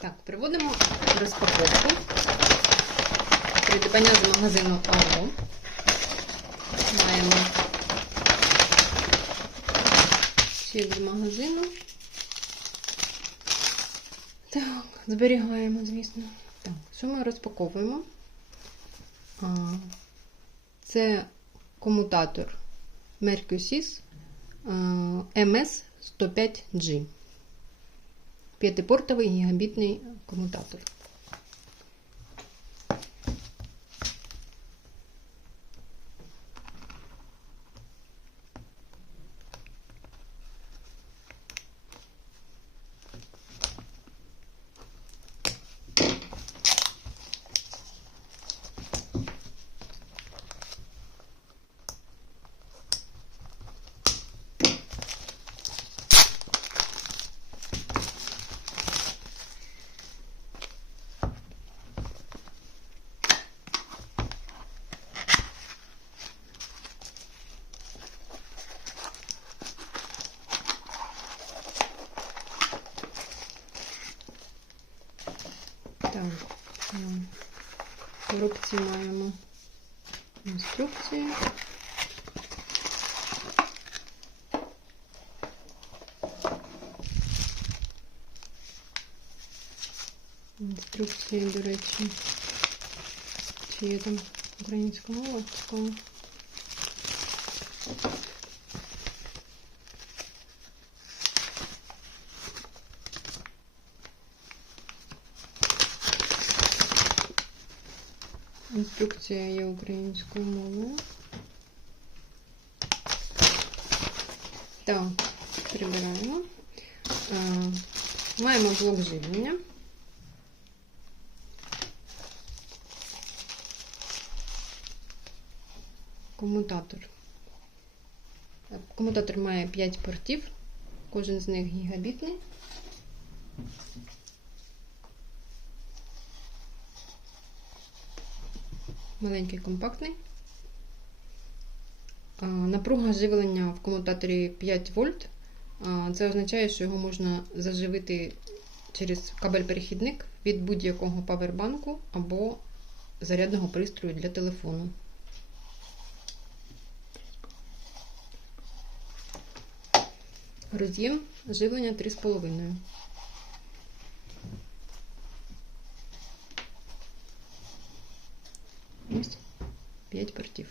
Так, проводимо розпаковку. Придбання з магазину АО. Маємо чек з магазину. Так, зберігаємо, звісно. Так, що ми розпаковуємо? Це комутатор Mercosys MS105G. П'ятипортовий гігабітний комутатор. Так, м, в коробці маємо інструкції. Інструкції, до речі, чи є там українська мова цікаво. Інструкція є українською мовою. Так, прибираємо. Е, Маємо блок живлення. Комутатор. Комутатор має 5 портів, кожен з них гігабітний. Маленький, компактний. Напруга живлення в комутаторі 5 вольт. Це означає, що його можна заживити через кабель-перехідник від будь-якого павербанку або зарядного пристрою для телефону. Роз'єм живлення 3,5. Пять бортів.